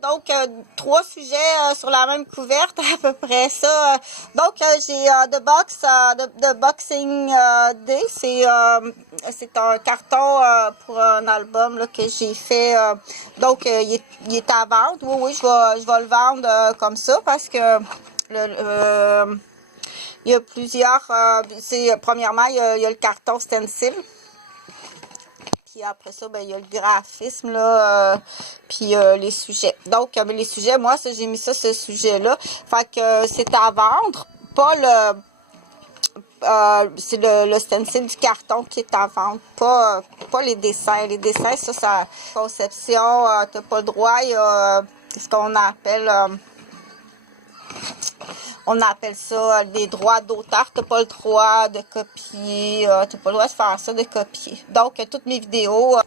Donc, 3 sujets sur la même couverte, à peu près ça. Donc, j'ai The Boxing Day. C'est un carton pour un album là, que j'ai fait. Donc, il est à vendre. Oui, je vais le vendre comme ça parce que il y a plusieurs... premièrement, il y a le carton stencil. Puis après ça, ben, il y a le graphisme, là, puis les sujets. Donc, les sujets, moi, j'ai mis ça, ce sujet-là. Fait que c'est à vendre, pas c'est le stencil du carton qui est à vendre, pas les dessins. Les dessins, ça conception, t'as pas le droit, il y a ce qu'on appelle... on appelle ça des droits d'auteur. T'as pas le droit de copier, t'as pas le droit de faire ça, de copier. Donc, toutes mes vidéos,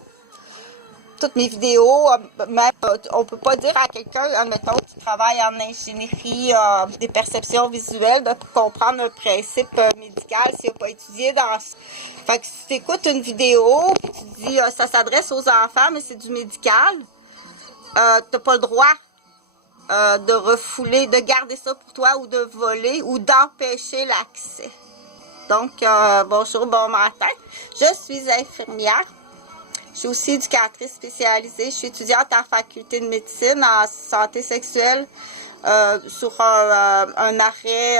même, on peut pas dire à quelqu'un, admettons, qui travaille en ingénierie des perceptions visuelles, de comprendre un principe médical s'il n'a pas étudié dans ça. Fait que si tu écoutes une vidéo, puis tu dis, ça s'adresse aux enfants, mais c'est du médical, t'as pas le droit de refouler, de garder ça pour toi ou de voler ou d'empêcher l'accès. Donc, bonjour, bon matin. Je suis infirmière. Je suis aussi éducatrice spécialisée. Je suis étudiante en faculté de médecine en santé sexuelle sur un arrêt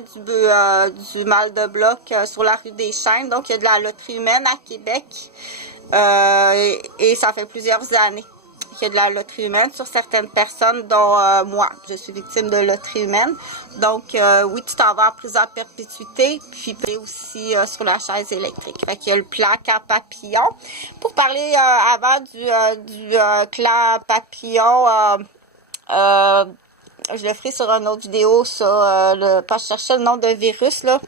du mal de bloc sur la rue des Chênes. Donc, il y a de la loterie humaine à Québec et ça fait plusieurs années qu'il y a de la loterie humaine sur certaines personnes, dont moi, je suis victime de loterie humaine. Donc, oui, tu t'en vas en prison à perpétuité, puis aussi sur la chaise électrique. Fait qu'il y a le plan Camp Papillon. Pour parler avant du clan Papillon, je le ferai sur une autre vidéo, ça, quand je cherchais le nom de virus, là,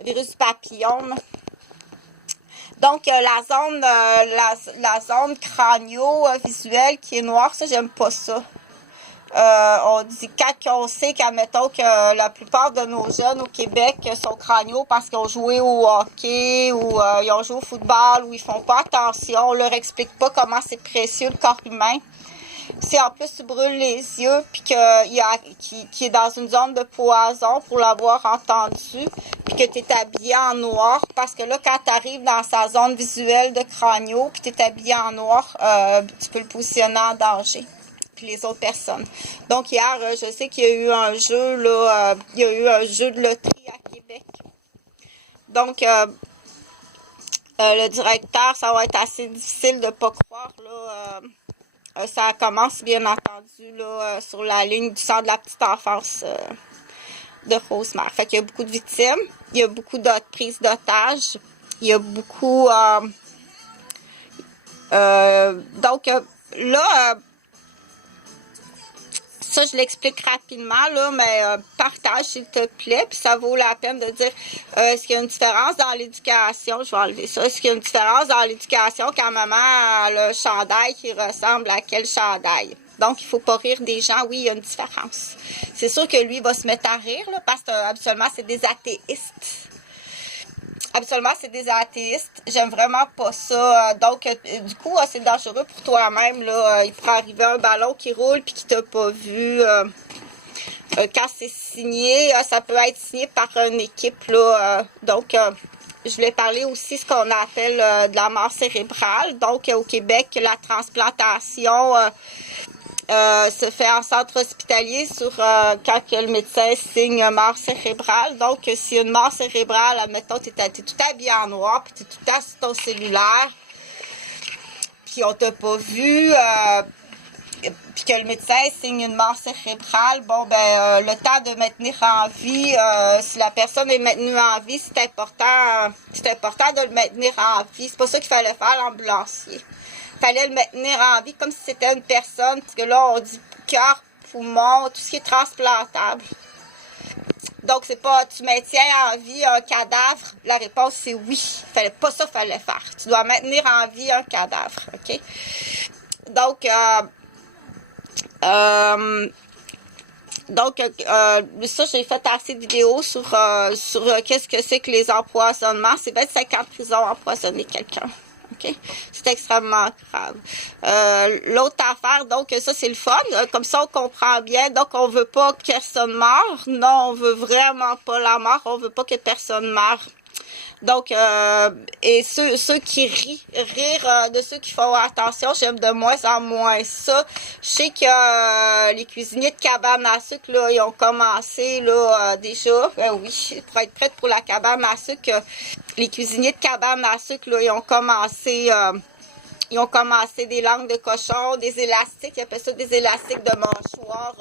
le virus du papillon, là. Donc, la zone crânio-visuelle qui est noire, ça, j'aime pas ça. On dit, quand on sait qu'admettons que la plupart de nos jeunes au Québec sont crâniaux parce qu'ils ont joué au hockey ou ils ont joué au football ou ils font pas attention, on leur explique pas comment c'est précieux le corps humain. Si en plus tu brûles les yeux puis qui est dans une zone de poison pour l'avoir entendu, puis que tu es habillé en noir, parce que là, quand tu arrives dans sa zone visuelle de crânio, puis tu es habillé en noir, tu peux le positionner en danger, puis les autres personnes. Donc hier, je sais qu'il y a eu un jeu, là, il y a eu un jeu de loterie à Québec. Donc, le directeur, ça va être assez difficile de ne pas croire, là... ça commence, bien entendu, là, sur la ligne du centre de la petite enfance de Rosemère. Fait qu'il y a beaucoup de victimes, il y a beaucoup de prises d'otages, il y a beaucoup... donc, là, ça, je l'explique rapidement, là, mais partage, s'il te plaît, puis ça vaut la peine de dire, est-ce qu'il y a une différence dans l'éducation? Je vais enlever ça. Est-ce qu'il y a une différence dans l'éducation quand maman a le chandail qui ressemble à quel chandail? Donc, il ne faut pas rire des gens. Oui, il y a une différence. C'est sûr que lui va se mettre à rire, là, parce que habituellement, c'est des athéistes. Habituellement, c'est des athéistes. J'aime vraiment pas ça. Donc, du coup, c'est dangereux pour toi-même, là. Il pourrait arriver un ballon qui roule puis qui t'a pas vu. Quand c'est signé, ça peut être signé par une équipe, là. Donc, je voulais parler aussi de ce qu'on appelle de la mort cérébrale. Donc, au Québec, la transplantation... se fait en centre hospitalier quand le médecin signe mort cérébrale. Donc, s'il y a une mort cérébrale, admettons, tu es tout habillé en noir, puis tu es tout à sur ton cellulaire, puis on t'a pas vu, puis que le médecin signe une mort cérébrale, bon, ben, le temps de maintenir en vie, si la personne est maintenue en vie, c'est important de le maintenir en vie. C'est pas ça qu'il fallait faire, l'ambulancier. Fallait le maintenir en vie comme si c'était une personne, parce que là, on dit cœur, poumon, tout ce qui est transplantable. Donc, c'est pas tu maintiens en vie un cadavre. La réponse, c'est oui. Fallait pas ça, fallait faire. Tu dois maintenir en vie un cadavre, OK? Donc, ça, j'ai fait assez de vidéos sur qu'est-ce que c'est que les empoisonnements. C'est 25 ans de prison empoisonner quelqu'un. OK? C'est extrêmement grave. L'autre affaire, donc ça c'est le fun. Comme ça, on comprend bien. Donc, on veut pas que personne meure. Non, on veut vraiment pas la mort. On veut pas que personne meure. Donc, et ceux qui rire de ceux qui font attention, j'aime de moins en moins ça. Je sais que les cuisiniers de cabane à sucre, là, ils ont commencé là déjà, oui, pour être prête pour la cabane à sucre, les cuisiniers de cabane à sucre, là, ils ont commencé des langues de cochon, des élastiques, ils appellent ça des élastiques de mâchoire